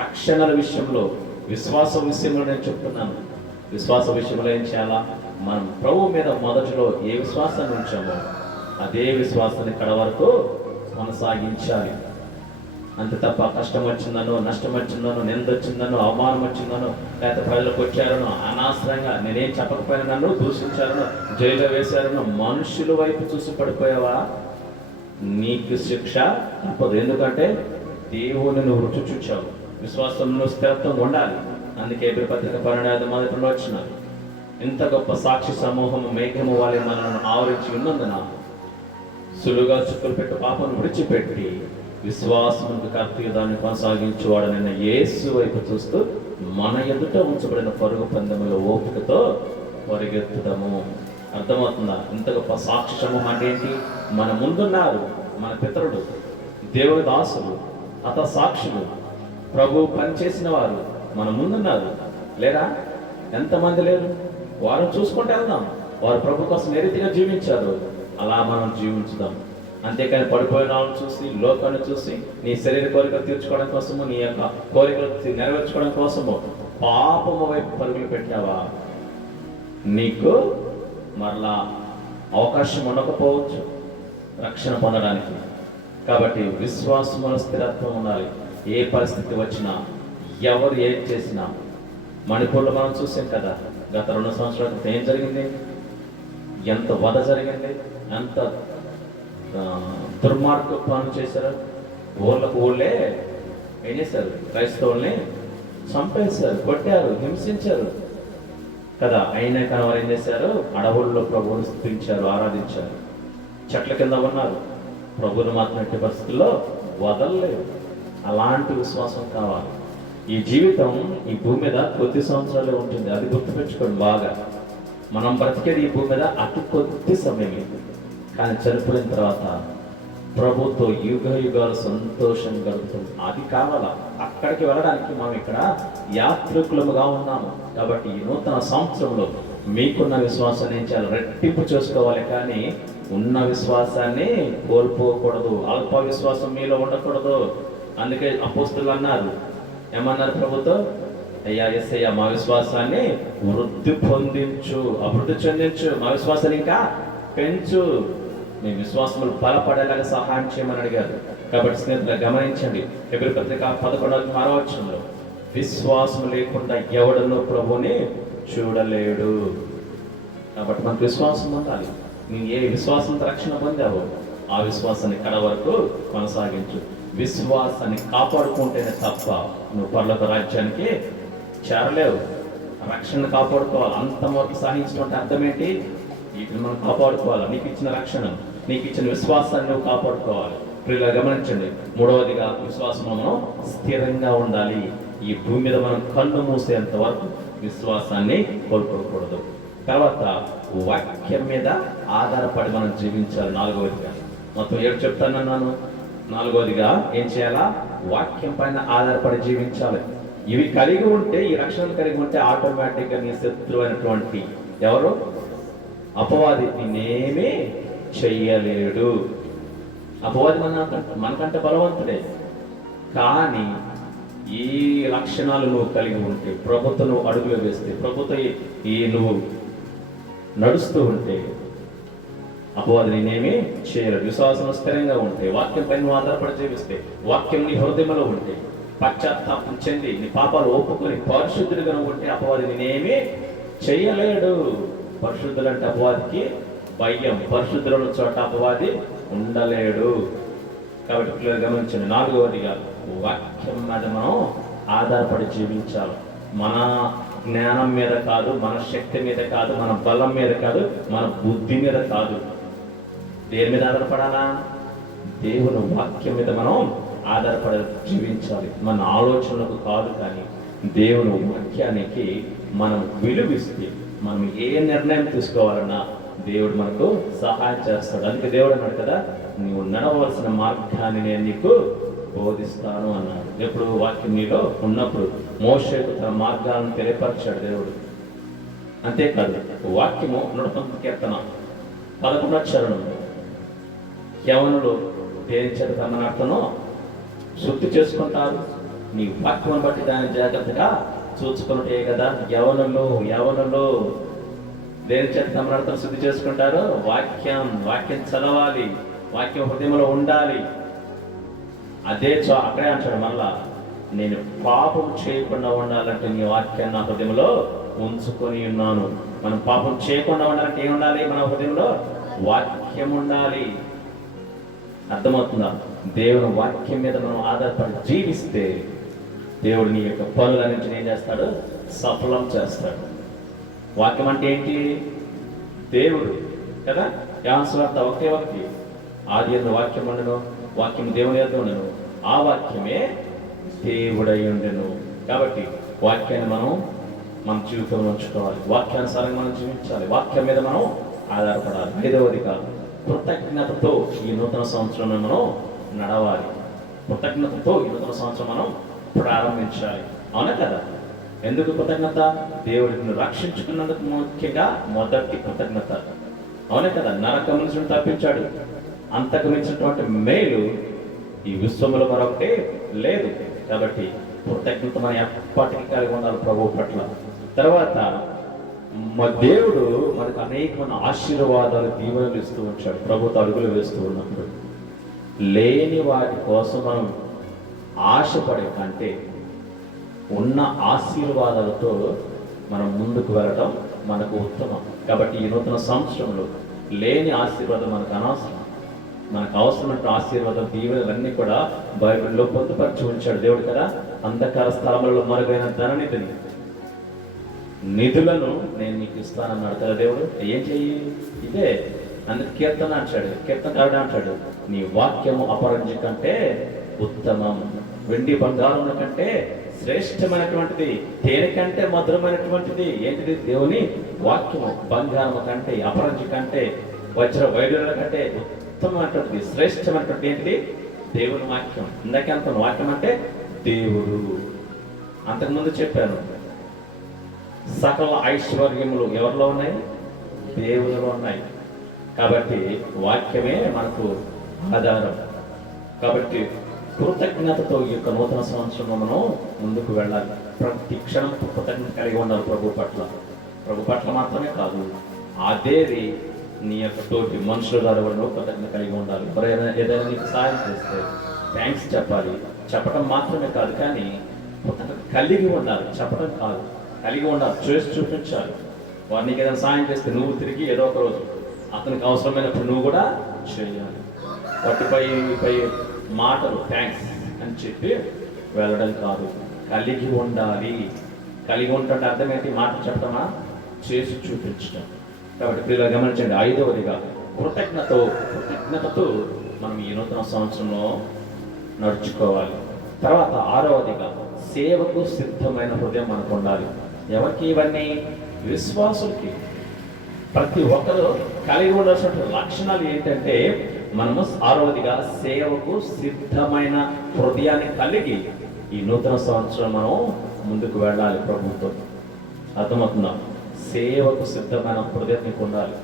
రక్షణల విషయంలో, విశ్వాసం విషయంలో నేను చెప్తున్నాను. విశ్వాస విషయంలో ఏం చేయాలా? మనం ప్రభు మీద మొదటిలో ఏ విశ్వాసాన్ని ఉంచామో అదే విశ్వాసాన్ని కడ వరకు కొనసాగించాలి. అంతే తప్ప కష్టం వచ్చిందనో, నష్టం వచ్చిందనో, నింద వచ్చిందనో, అవమానం వచ్చిందనో, లేకపోతే ప్రజలకు వచ్చారనో, అనవసరంగా నేనేం చెప్పకపోయినా నన్ను దూషించారనో, జైల్లో వేశారనో మనుషుల వైపు చూసి పడిపోయావా? నీకు శిక్ష తప్పదు. ఎందుకంటే దేవుని నువ్వు రుచి చూచావు. విశ్వాసంలో స్థిరత్వం ఉండాలి. అందుకే హెబ్రీ పత్రిక 12వ వచ్చిన ఇంత గొప్ప సాక్షి సమూహము మేఘము వారి మనల్ని ఆవరించి ఉన్నందున సులువుగా చిక్కులు పెట్టు పాపను విడిచిపెట్టి విశ్వాసముకు కర్తగా దాన్ని కొనసాగించేవాడనైన యేసు వైపు చూస్తూ మన ఎదుట ఉంచబడిన పరుగు పందెములో ఓపికతో పరిగెత్తుదాము. అర్థమవుతుందా? ఇంత గొప్ప సాక్షి సమూహం అంటే ఏంటి? మన ముందున్నారు మన పితరుడు, దేవుని దాసులు, అత సాక్షులు, ప్రభు పనిచేసిన వారు మన ముందున్నారు. లేరా? ఎంతమంది లేరు? వారిని చూసుకుంటూ వెళ్దాం. వారు ప్రభు కోసం ఏ రీతిగా జీవించారు అలా మనం జీవించుదాం. అంతేకాని పడిపోయిన వాళ్ళని చూసి, లోకాన్ని చూసి, నీ శరీర కోరికలు తీర్చుకోవడం కోసము, నీ యొక్క కోరికలు నెరవేర్చుకోవడం కోసము పాపము వైపు పరుగులు పెట్టావా, నీకు మరలా అవకాశం ఉండకపోవచ్చు రక్షణ పొందడానికి. కాబట్టి విశ్వాసంలో స్థిరత్వం ఉండాలి. ఏ పరిస్థితి వచ్చినా, ఎవరు ఏం చేసినా. మణిపూర్లో మనం చూసాం కదా, గత 2 సంవత్సరాల క్రితం ఏం జరిగింది? ఎంత వధ జరిగింది, ఎంత దుర్మార్గ పనులు చేశారు. ఊళ్ళకు ఊళ్ళే ఏం చేశారు? క్రైస్తవుల్ని చంపేశారు, కొట్టారు, హింసించారు కదా. అయినా కానీ వారు ఏం చేశారు? అడవుల్లో ప్రభువుని స్తుతించారు, ఆరాధించారు. చెట్ల కింద ఉన్నారు, ప్రభువుని మాత్రం ఎట్టి పరిస్థితుల్లో వదలలేదు. అలాంటి విశ్వాసం కావాలి. ఈ జీవితం ఈ భూమి మీద కొద్ది సంవత్సరాలే ఉంటుంది, అది గుర్తుపెట్టుకోండి బాగా. మనం బ్రతికేది ఈ భూమి మీద అతి కొద్ది సమయమే, కానీ చనిపోయిన తర్వాత ప్రభుతో యుగ యుగాలు సంతోషం గడుపుతుంది. అది కావాలా? అక్కడికి వెళ్ళడానికి మనం ఇక్కడ యాత్రికులముగా ఉన్నాము. కాబట్టి ఈ నూతన సంవత్సరంలో మీకున్న విశ్వాసాన్ని ఏం చేయాలి? రెట్టింపు చేసుకోవాలి. కానీ ఉన్న విశ్వాసాన్ని కోల్పోకూడదు. అల్ప విశ్వాసం మీలో ఉండకూడదు. అందుకే అపోస్తులు అన్నారు, ఏమన్నారు ప్రభుతో? అయ్యా యేసయ్యా, మా విశ్వాసాన్ని వృద్ధి పొందించు, అభివృద్ధి చెందించు, మా విశ్వాసాన్ని ఇంకా పెంచు, మీ విశ్వాసములు బలపడేలాగా సహాయం చేయమని అడిగారు. కాబట్టి స్నేహితులు గమనించండి, హెబ్రీ పత్రిక 11:6 విశ్వాసం లేకుండా ఎవడనో ప్రభువుని చూడలేడు. కాబట్టి మనకు విశ్వాసం ఉండాలి. నువ్వు ఏ విశ్వాసంతో రక్షణ పొందావో ఆ విశ్వాసాన్ని కడ వరకు కొనసాగించు. విశ్వాసాన్ని కాపాడుకుంటేనే తప్ప నువ్వు పరలోక రాజ్యానికి చేరలేవు. రక్షణ కాపాడుకోవాలి. అంతవరకు సాధించడం అర్థం ఏంటి? వీటిని మనం కాపాడుకోవాలి. నీకు ఇచ్చిన రక్షణ, నీకు ఇచ్చిన విశ్వాసాన్ని నువ్వు కాపాడుకోవాలి. ప్రియులా గమనించండి, మూడవదిగా విశ్వాసంలో మనం స్థిరంగా ఉండాలి. ఈ భూమి మీద మనం కన్ను మూసేంత వరకు విశ్వాసాన్ని కోల్పోకూడదు. తర్వాత వాక్యం మీద ఆధారపడి మనం జీవించాలి. 4వదిగా, మొత్తం 7 చెప్తానన్నాను. 4వదిగా ఏం చేయాలా? వాక్యం పైన ఆధారపడి జీవించాలి. ఇవి కలిగి ఉంటే, ఈ రక్షణ కలిగి ఉంటే ఆటోమేటిక్గా నీ శత్రువు అయినటువంటి ఎవరు? అపవాది నిన్నేమీ చెయ్యలేడు. అపవాది మనకంటే బలవంతుడే. కానీ ఈ లక్షణాలు నువ్వు కలిగి ఉంటే, ప్రభుత్వం నువ్వు అడుగులు వేస్తే, ప్రభుత్వం నువ్వు నడుస్తూ ఉంటే అపవాది నేనేమీ చేయలేడు. విశ్వాసంలో స్థిరంగా ఉంటే, వాక్యం పైన నువ్వు ఆధారపడి జీవిస్తే, వాక్యం నీ హృదయంలో ఉంటే, పశ్చాత్తాపం చెంది నీ పాపాలు ఒప్పుకొని పరిశుద్ధుడిగా నువ్వు ఉంటే అపవాది నేనేమీ చెయ్యలేడు. పరిశుద్ధులంటే అపవాదికి భయం. పరిశుద్ధుల చోట అపవాది ఉండలేడు. కాబట్టి పిల్లలు గమనించండి, 4వదిగా వాక్యం మీద మనం ఆధారపడి జీవించాలి. మన జ్ఞానం మీద కాదు, మన శక్తి మీద కాదు, మన బలం మీద కాదు, మన బుద్ధి మీద కాదు. దేని మీద ఆధారపడాలా? దేవుని వాక్యం మీద మనం ఆధారపడి జీవించాలి. మన ఆలోచనలకు కాదు, కానీ దేవుని వాక్యానికి మనం విలువిస్తే మనం ఏ నిర్ణయం తీసుకోవాలన్నా దేవుడు మనకు సహాయం చేస్తాడు. అందుకే దేవుడు అన్నాడు కదా, నువ్వు నడవలసిన మార్గాన్ని నేను నీకు బోధిస్తాను అన్నాడు. ఎప్పుడు? వాక్యం నీలో ఉన్నప్పుడు. మోషేకు తన మార్గాలను తెలియపరిచాడు దేవుడు. అంతేకాదు, వాక్యము 119 కీర్తన 11 యవనులు దేని చేత తమ నడతను శుద్ధి చేసుకుంటారు, నీ వాక్యం బట్టి దాన్ని జాగ్రత్తగా చూసుకుంటే కదా. యవనులు దేని చేత తమ నడతను శుద్ధి చేసుకుంటారు? వాక్యం చదవాలి, వాక్యం హృదయంలో ఉండాలి. అక్కడే అంటాడు మళ్ళా, నేను పాపం చేయకుండా ఉండాలంటే నీ వాక్యాన్ని నా హృదయంలో ఉంచుకొని ఉన్నాను. మనం పాపం చేయకుండా ఉండాలంటే ఏం ఉండాలి? మన హృదయంలో వాక్యం ఉండాలి. అర్థమవుతుందా? దేవుని వాక్యం మీద మనం ఆధారపడి జీవిస్తే దేవుడు నీ యొక్క పనులన్నింటినీ ఏం చేస్తాడు? సఫలం చేస్తాడు. వాక్యం అంటే ఏంటి? దేవుడు కదా. యోహాను సువార్త 1:1 ఆదియందు వాక్యం ఉండెను, వాక్యం దేవుని యొద్ద ఉండెను, ఆ వాక్యమే దేవుడై ఉండెను. కాబట్టి వాక్యాన్ని మనం మన జీవితంలో ఉంచుకోవాలి. వాక్యానుసారంగా మనం జీవించాలి. వాక్యం మీద మనం ఆధారపడాలి. 5వదిగా కృతజ్ఞతతో ఈ నూతన సంవత్సరం మనం నడవాలి. కృతజ్ఞతతో ఈ నూతన సంవత్సరం మనం ప్రారంభించాలి. అవునా కదా? ఎందుకు కృతజ్ఞత? దేవుడిని రక్షించుకున్నందుకు ముఖ్యంగా మొదటి కృతజ్ఞత. అవునే కదా? నరకం నుంచి తప్పించాడు. అంతకు మించినటువంటి మేలు ఈ విశ్వంలో మరొకటి లేదు. కాబట్టి కృతజ్ఞత మనం ఎప్పటికీ కలిగి ఉండాలి ప్రభువు పట్ల. తర్వాత మా దేవుడు మనకు అనేకమైన ఆశీర్వాదాలు, దీవెనలు ఇస్తూ వచ్చాడు. ప్రభుత్వ అడుగులు వేస్తూ ఉన్నప్పుడు లేని వాటి కోసం మనం ఆశపడే కంటే ఉన్న ఆశీర్వాదాలతో మనం ముందుకు వెళ్ళడం మనకు ఉత్తమం. కాబట్టి ఈ నూతన సంవత్సరంలో లేని ఆశీర్వాదం మనకు అనవసరం. మనకు అవసరమైన ఆశీర్వాదం, దీవెనలన్నీ కూడా బైబిల్లో పొందుపరిచి ఉంచాడు దేవుడు కదా. అంధకార స్థలములలో మరుగైన ధననిధిని, నిధులను నేను నీకు ఇస్తానన్నాడు కదా దేవుడు. ఏం చెయ్యి? ఇదే. అందుకు కీర్తన అంటాడు, కీర్తనకారుడు అంటాడు, నీ వాక్యము అపరంజి కంటే ఉత్తమం, వెండి బంగారం కంటే శ్రేష్టమైనటువంటిది, తేనె కంటే మధురమైనటువంటిది. ఏంటిది? దేవుని వాక్యము. బంగారము కంటే, అపరంజి కంటే, వజ్ర వైడూర్యాల కంటే ఉత్తమమైనటువంటిది, శ్రేష్టమైనటువంటి ఏంటిది? దేవుని వాక్యం. ఇందాకే అంత వాక్యం అంటే దేవుడు. అంతకుముందు చెప్పాను, సకల ఐశ్వర్యములు ఎవరిలో ఉన్నాయి? దేవునిలో ఉన్నాయి. కాబట్టి వాక్యమే మనకు ఆధారం. కాబట్టి కృతజ్ఞతతో ఈ యొక్క నూతన సంవత్సరంలో మనం ముందుకు వెళ్ళాలి. ప్రతి క్షణం కృతజ్ఞత కలిగి ఉండాలి ప్రభు పట్ల. ప్రభు పట్ల మాత్రమే కాదు, అదేది నీ యొక్క తోటి మనుషుల ద్వారా కూడా కృతజ్ఞత కలిగి ఉండాలి. ఎవరైనా ఏదైనా నీకు సహాయం చేస్తే థ్యాంక్స్ చెప్పాలి. చెప్పడం మాత్రమే కాదు, కానీ కృతజ్ఞత కలిగి ఉండాలి. చెప్పడం కాదు, కలిగి ఉండాలి. చేసి చూపించాలి. వారికి ఏదైనా సాయం చేస్తే నువ్వు తిరిగి ఏదో ఒక రోజు అతనికి అవసరమైనప్పుడు నువ్వు కూడా చేయాలి. పై మాటలు థ్యాంక్స్ అని చెప్పి వెళ్ళడం కాదు, కలిగి ఉండాలి. కలిగి ఉంటుంటే అర్థం ఏంటి? మాట చెప్పడమా? చేసి చూపించడం. కాబట్టి పిల్లలు గమనించండి. 5వదిగా కృతజ్ఞతతో మనం ఈ నూతన సంవత్సరంలో నడుచుకోవాలి. తర్వాత 6వదిగా సేవకు సిద్ధమైన హృదయం మనకు ఉండాలి. ఎవరికి ఇవన్నీ? విశ్వాసులకి. ప్రతి ఒక్కరు కలిగి ఉండాల్సిన లక్షణాలు ఏంటంటే, మనము 6వదిగా సేవకు సిద్ధమైన హృదయాన్ని కలిగి ఈ నూతన సంవత్సరం మనం ముందుకు వెళ్ళాలి ప్రభుత్వం. అర్థమవుతుందా? సేవకు సిద్ధమైన హృదయం నీకు ఉండాలి.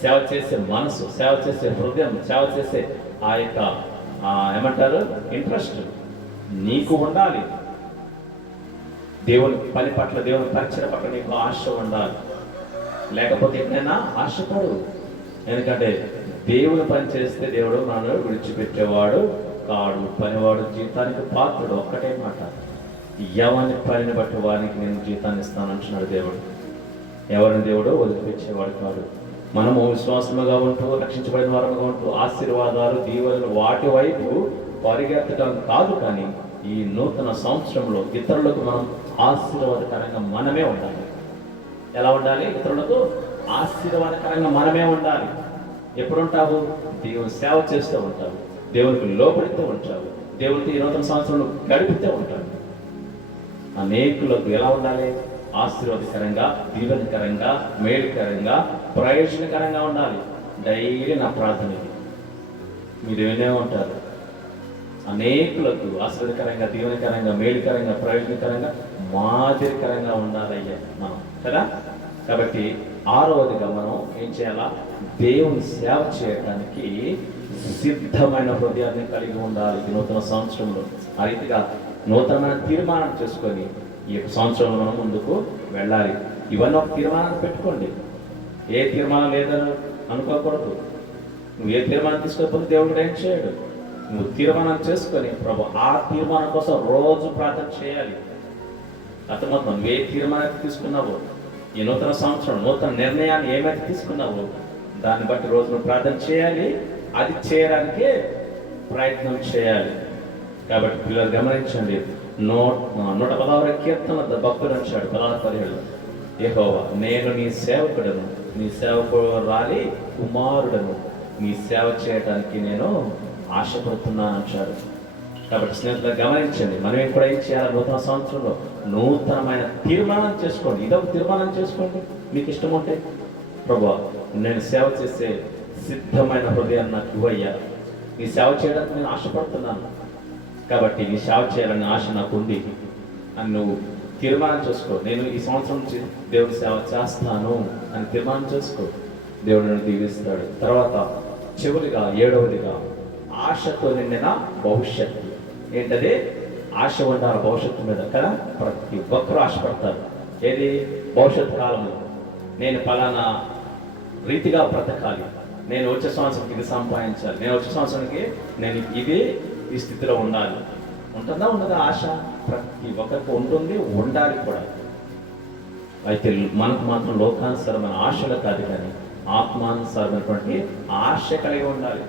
సేవ చేసే మనసు, సేవ చేసే హృదయం, సేవ చేసే ఆ యొక్క ఏమంటారు ఇంట్రెస్ట్ నీకు ఉండాలి. దేవుని పని పట్ల, దేవుని పరిచయ పట్ల నీకు ఆశ ఉండాలి. లేకపోతే ఎక్కడైనా ఆశపడు. ఎందుకంటే దేవుని పని చేస్తే దేవుడు నన్ను విడిచిపెట్టేవాడు కాడు, పనివాడు జీతానికి పాత్రుడు. ఒక్కటే మాట, ఎవరిని పనిని బట్టి వారికి నేను జీతాన్ని ఇస్తాను అంటున్నాడు దేవుడు. ఎవరిని దేవుడు వదిలిపెట్టేవాడు కాదు. మనము విశ్వాసముగా ఉంటూ, రక్షించబడిన వారముగా ఉంటూ ఆశీర్వాదాలు, దీవెనలు వాటి వైపు పరిగెత్తడం కాదు, కానీ ఈ నూతన సంవత్సరంలో ఇతరులకు మనం ఆశీర్వాదకరంగా మనమే ఉండాలి. ఎలా ఉండాలి? ఇతరులకు ఆశీర్వాదకరంగా మనమే ఉండాలి. ఎప్పుడు ఉంటావు? దేవుని సేవ చేస్తూ ఉంటావు, దేవునికి లోపడుతూ ఉంటావు, దేవునికి ఈ నూతన సంవత్సరంలో గడిపితే ఉంటావు. అనేకులకు ఎలా ఉండాలి? ఆశీర్వాదకరంగా, దీవెనకరంగా, మేలుకరంగా, ప్రయోజనకరంగా ఉండాలి. డైలీ నా ప్రార్థన ఇది. మీరు వినే ఉంటారు, అనేకులకు ఆశీర్వాదకరంగా, దీవెనకరంగా, మేలుకరంగా, ప్రయోజనకరంగా, మాదిరికరంగా ఉండాలయ్యా మనం కదా. కాబట్టి 6వదిగా మనం ఏం చేయాలా? దేవుని సేవ చేయడానికి సిద్ధమైన హృదయాన్ని కలిగి ఉండాలి ఈ నూతన సంవత్సరంలో. ఆ రీతిగా నూతనమైన తీర్మానం చేసుకొని ఈ సంవత్సరంలో మనం ముందుకు వెళ్ళాలి. ఇవన్నీ ఒక తీర్మానాన్ని పెట్టుకోండి. ఏ తీర్మానం లేదని అనుకోకూడదు. నువ్వు ఏ తీర్మానం తీసుకోకపోతే దేవుడు ఏం చేయడు. నువ్వు తీర్మానం చేసుకొని ప్రభు ఆ తీర్మానం కోసం రోజు ప్రార్థన చేయాలి. అర్థమవుతుంది. నువ్వు ఏ తీర్మానం తీసుకున్నావో, ఈ నూతన సంవత్సరం నూతన నిర్ణయాన్ని ఏమైతే తీసుకున్నావో దాన్ని బట్టి రోజు నువ్వు ప్రార్థన చేయాలి. అది చేయడానికే ప్రయత్నం చేయాలి. కాబట్టి పిల్లలు గమనించండి. 116వ కీర్తన భక్తుడు అంటాడు 16-17, యెహోవా నేను నీ సేవకుడను, నీ సేవకురాలి కుమారుడను, నీ సేవ చేయడానికి నేను ఆశపడుతున్నాను అంటాడు. కాబట్టి స్నేహితులు గమనించండి, మనం కూడా ఏం చేయాలి? నూతన సంవత్సరంలో నూతనమైన తీర్మానం చేసుకోండి. ఇదొక తీర్మానం చేసుకోండి. మీకు ఇష్టం ఉంటే ప్రభువా నేను సేవ చేసే సిద్ధమైన హృదయాన్ని నాకు ఇవ్వయ్యా. నీ సేవ చేయడానికి నేను ఆశపడుతున్నాను, కాబట్టి నీ సేవ చేయాలనే ఆశ నాకు ఉంది అని నువ్వు తీర్మానం చేసుకో. నేను ఈ సంవత్సరం నుంచి దేవుడి సేవ చేస్తాను అని తీర్మానం చేసుకో. దేవుడు నన్ను దీవిస్తాడు. తర్వాత చివరిగా 7వదిగా ఆశతో నిండిన భవిష్యత్తు. ఏంటది? ఆశ ఉండాలి భవిష్యత్తు మీద కదా. ప్రతి ఒక్కరూ ఆశపడతారు. ఏది? భవిష్యత్తు కాలంలో నేను ఫలానా రీతిగా బ్రతకాలి, నేను వచ్చే సంవత్సరానికి ఇది సంపాదించాలి, నేను వచ్చే సంవత్సరానికి నేను ఇది ఈ స్థితిలో ఉండాలి. ఉంటుందా ఉండదా ఆశ? ప్రతి ఒక్కరికి ఉంటుంది, ఉండాలి కూడా. అయితే మనకు మాత్రం లోకానుసారమైన ఆశలు కాదు, కానీ ఆత్మానుసారమైనటువంటి ఆశ కలిగి ఉండాలి.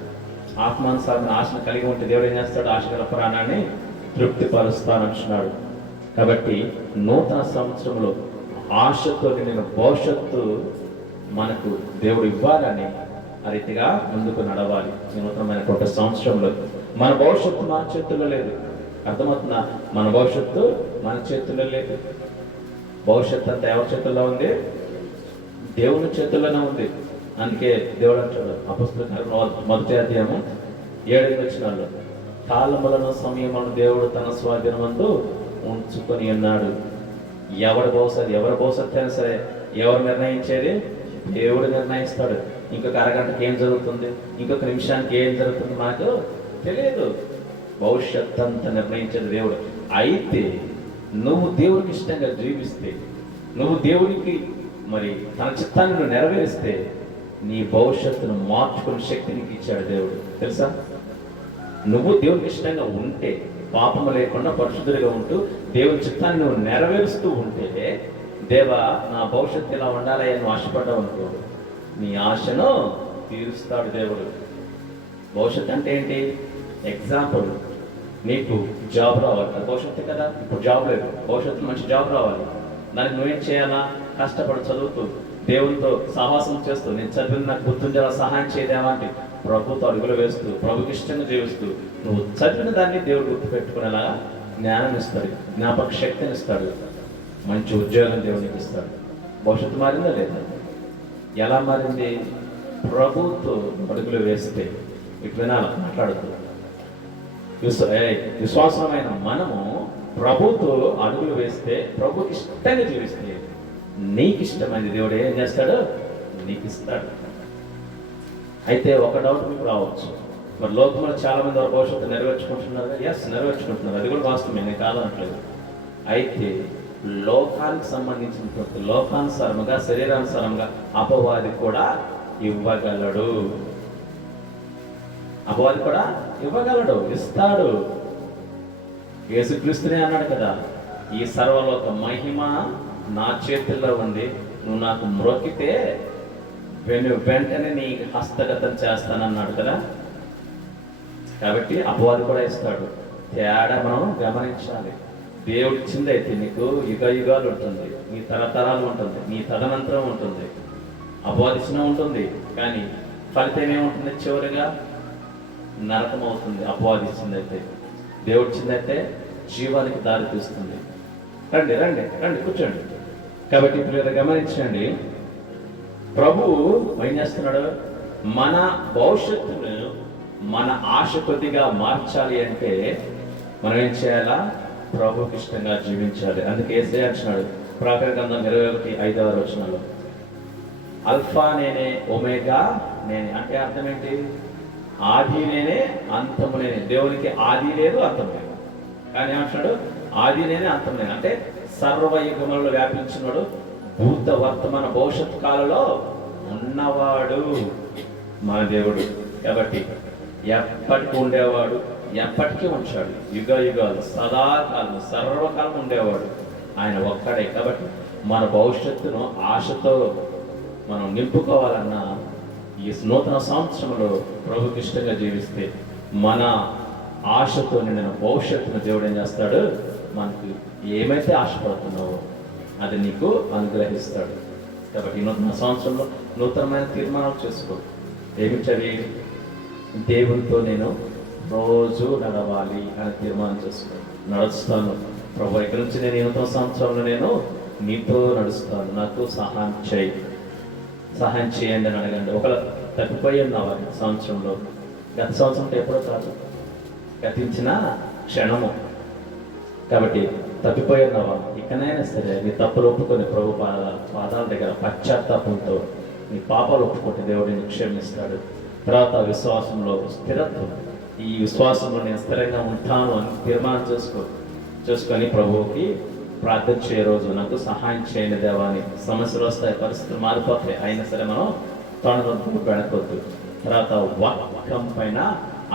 ఆత్మానుసారమైన ఆశను కలిగి ఉంటే దేవుడు ఏం చేస్తాడు? ఆశ గల ప్రాణాన్ని తృప్తిపరుస్తానంటున్నాడు. కాబట్టి నూతన సంవత్సరంలో ఆశతో నిండిన భవిష్యత్తు మనకు దేవుడు ఇవ్వాలని ఆ రీతిగా ముందుకు నడవాలి. నూతనమైనటువంటి సంవత్సరంలో మన భవిష్యత్తు మన చేతుల్లో లేదు. అర్థమవుతుందా? మన భవిష్యత్తు మన చేతుల్లో లేదు. భవిష్యత్తు అంతా ఎవరి చేతుల్లో ఉంది? దేవుని చేతుల్లోనే ఉంది. అందుకే దేవుడు అంటాడు అపొస్తలుల మొదటి అధ్యాయము 7వ వచనంలో, కాలములను సమయములను దేవుడు తన స్వాధీనమందు ఉంచుకొని ఉన్నాడు. ఎవరి భవిష్యత్తు అయినా సరే ఎవరు నిర్ణయించేది? దేవుడు నిర్ణయిస్తాడు. ఇంకొక అరగంటకి ఏం జరుగుతుంది, ఇంకొక నిమిషానికి ఏం జరుగుతుంది నాకు తెలియదు. భవిష్యత్ అంతా నిర్ణయించేది దేవుడు. అయితే నువ్వు దేవుడికి ఇష్టంగా జీవిస్తే, నువ్వు దేవుడికి మరి తన చిత్తాన్ని నువ్వు నెరవేరిస్తే, నీ భవిష్యత్తును మార్చుకునే శక్తి నీకు ఇచ్చాడు దేవుడు. తెలుసా? నువ్వు దేవుడికి ఇష్టంగా ఉంటే, పాపము లేకుండా పరిశుద్ధుడిగా ఉంటూ దేవుని చిత్తాన్ని నువ్వు నెరవేరుస్తూ ఉంటే, దేవా నా భవిష్యత్తు ఇలా ఉండాలి అని ఆశపడ్డావు అనుకో, నీ ఆశను తీరుస్తాడు దేవుడు. భవిష్యత్తు అంటే ఏంటి? ఎగ్జాంపుల్, నీకు జాబ్ రావాలి, అది భవిష్యత్తు కదా. ఇప్పుడు జాబ్ లేదు, భవిష్యత్తు మంచి జాబ్ రావాలి. దానికి నువ్వేం చేయాలా? కష్టపడి చదువుతూ, దేవునితో సహవాసం చేస్తూ, నేను చదివిన నాకు గుర్తుండేలా సహాయం చేయదేమా అంటే ప్రభుతో అడుగులు వేస్తూ, ప్రభుకి ఇష్టంగా జీవిస్తూ, నువ్వు చదివిన దాన్ని దేవుడు గుర్తుపెట్టుకునేలాగా జ్ఞానం ఇస్తాడు, జ్ఞాపక శక్తిని ఇస్తాడు, మంచి ఉద్యోగం దేవునికి ఇస్తాడు. భవిష్యత్తు మారిందా లేదా? ఎలా మారింది? ప్రభుతో అడుగులు వేస్తే. ఇటు వినాలి మాట్లాడుతూ, విశ్వాసమైన మనము ప్రభుతో అడుగులు వేస్తే, ప్రభుకి ఇష్టంగా జీవిస్తే, నీకు ఇష్టమైనది దేవుడు ఏం చేస్తాడు? నీకు ఇస్తాడు. అయితే ఒక డౌట్ మీకు రావచ్చు, మరి లోకంలో చాలా మంది వారి భవిష్యత్తు నెరవేర్చుకుంటున్నారు. ఎస్, నెరవేర్చుకుంటున్నారు, అది కూడా వాస్తవమే, నేను కాదనట్లేదు. అయితే లోకానికి సంబంధించిన లోకానుసారముగా, శరీరానుసారంగా అపవాది కూడా ఇవ్వగలడు. అపవాది కూడా ఇవ్వగలడు, ఇస్తాడు. యేసుక్రీస్తునే అన్నాడు కదా, ఈ సర్వలోక మహిమ నా చేతుల్లో ఉంది, నువ్వు నాకు మ్రొక్కితే వెంటనే నీ హస్తగతం చేస్తానన్నాడు కదా. కాబట్టి అపవాది కూడా ఇస్తాడు. తేడా మనం గమనించాలి. దేవుడి ఇచ్చింది అయితే నీకు యుగ యుగాలు ఉంటుంది, నీ తరతరాలు ఉంటుంది, నీ తదనంతరం ఉంటుంది. అపవాదించిన ఉంటుంది, కానీ ఫలితం ఏముంటుంది? చివరిగా నరకం అవుతుంది. అపవాదించింది అయితే, దేవుడి ఇచ్చిందైతే జీవానికి దారి తీస్తుంది. రండి రండి రండి, కూర్చోండి. కాబట్టి ఇప్పుడు గమనించండి, ప్రభువు ఏం చేస్తున్నాడు? మన భవిష్యత్తును మన ఆశ కొద్దిగా మార్చాలి అంటే మనం ఏం చేయాలా? ప్రభుకి ఇష్టంగా జీవించాలి. అందుకే యేసయ్య అంటున్నాడు ప్రకటన గ్రంథం 21:5వ వచనంలో, అల్ఫా నేనే, ఒమేగా నేనే. అంటే అర్థం ఏంటి? ఆది నేనే, అంతము నేనే. దేవునికి ఆది లేదు, అంతం లేదు. కానీ ఏమంటున్నాడు? ఆది నేనే, అంతం నేనే. అంటే సర్వయుగములలో వ్యాపించినవాడు, భూత వర్తమాన భవిష్యత్ కాలంలో ఉన్నవాడు మన దేవుడు. కాబట్టి ఎప్పటికీ ఉండేవాడు, ఎప్పటికీ ఉంచాడు, యుగ యుగాలు, సదాకాలం, సర్వకాలం ఉండేవాడు ఆయన ఒక్కడే. కాబట్టి మన భవిష్యత్తును ఆశతో మనం నింపుకోవాలన్నా ఈ నూతన సంవత్సరంలో ప్రభుకి ఇష్టంగా జీవిస్తే మన ఆశతో నిండిన భవిష్యత్తును దేవుడు ఏం చేస్తాడు? మనకు ఏమైతే ఆశపడుతున్నావో అది నీకు అనుగ్రహిస్తాడు. కాబట్టి ఈ నూతన సంవత్సరంలో నూతనమైన తీర్మానాలు చేసుకో. ఏమిటవి? దేవునితో నేను రోజు నడవాలి అని తీర్మానం చేసుకో. నడుస్తాను ప్రభు, ఇక్కడి నుంచి నేను ఈ నూతన సంవత్సరంలో నేను నీతో నడుస్తాను, నాకు సహాయం చేయి. సహాయం చేయండి అని అడగండి. ఒకవేళ తప్పిపోయి ఉన్నావా ఈ సంవత్సరంలో, గత సంవత్సరం ఎప్పుడో కాదు, గతించిన క్షణము. కాబట్టి తప్పిపోయి ఉన్నావా, ఇకనైనా సరే నీ తప్పులు ఒప్పుకొని ప్రభు పాదాల దగ్గర పశ్చాత్తాపంతో నీ పాపాలు ఒప్పుకుంటే దేవుడిని క్షమిస్తాడు. తర్వాత విశ్వాసంలో స్థిరత్వం. ఈ విశ్వాసంలో నేను స్థిరంగా ఉంటాను అని తీర్మానం చేసుకొని ప్రభువుకి ప్రార్థన చేయ రోజు నాకు సహాయం చేయండి దేవాని. సమస్యలు వస్తాయి, పరిస్థితులు మారిపోతాయి, అయినా సరే మనం తొందరగా వెనకొద్దు. తర్వాత వాక్యం పైన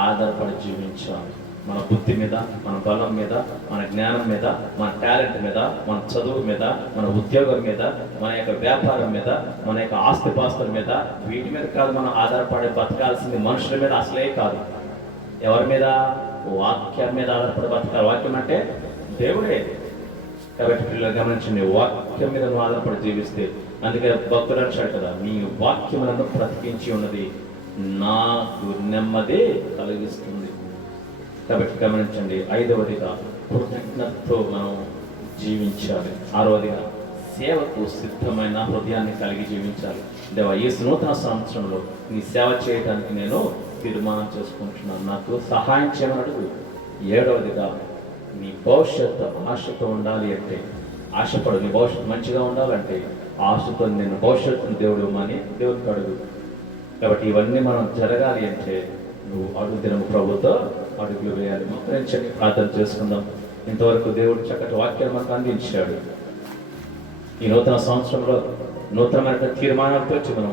ఆధారపడి జీవించాలి. మన బుద్ధి మీద, మన బలం మీద, మన జ్ఞానం మీద, మన టాలెంట్ మీద, మన చదువు మీద, మన ఉద్యోగం మీద, మన యొక్క వ్యాపారం మీద, మన యొక్క ఆస్తిపాస్తుల మీద, వీటి మీద కాదు మనం ఆధారపడి బతకాల్సింది. మనుషుల మీద అసలే కాదు. ఎవరి మీద? వాక్యం మీద ఆధారపడి బతకాలి. వాక్యం అంటే దేవుడే. కాబట్టి పిల్లలు గమనించండి, వాక్యం మీద నువ్వు ఆధారపడి జీవిస్తే, అందుకే భక్తులు అంటాడు కదా, నీ వాక్యములను బ్రతికించి ఉన్నది నాకు నెమ్మది కలిగిస్తుంది. కాబట్టి గమనించండి, 5వదిగా కృతజ్ఞతతో మనం జీవించాలి. 6వదిగా సేవకు సిద్ధమైన హృదయాన్ని కలిగి జీవించాలి. దేవా, ఈ నూతన సంవత్సరంలో నీ సేవ చేయడానికి నేను తీర్మానం చేసుకుంటున్నాను, నాకు సహాయం చేయమని. 7వదిగా నీ భవిష్యత్తు ఆశతో ఉండాలి అంటే, ఆశపడు. నీ భవిష్యత్తు మంచిగా ఉండాలంటే ఆశతో నేను భవిష్యత్తును దేవుడు ఇవ్వమని దేవుడికి అడుగు. కాబట్టి ఇవన్నీ మనం జరగాలి అంటే నువ్వు అడుగు దినము ప్రభుతో అడుగులు వేయాలి. మొక్కరించండి, ప్రార్థన చేసుకుందాం. ఇంతవరకు దేవుడు చక్కటి వాక్యాన్ని మనకు అందించాడు. ఈ నూతన సంవత్సరంలో నూతనమైన తీర్మానాలతో మనం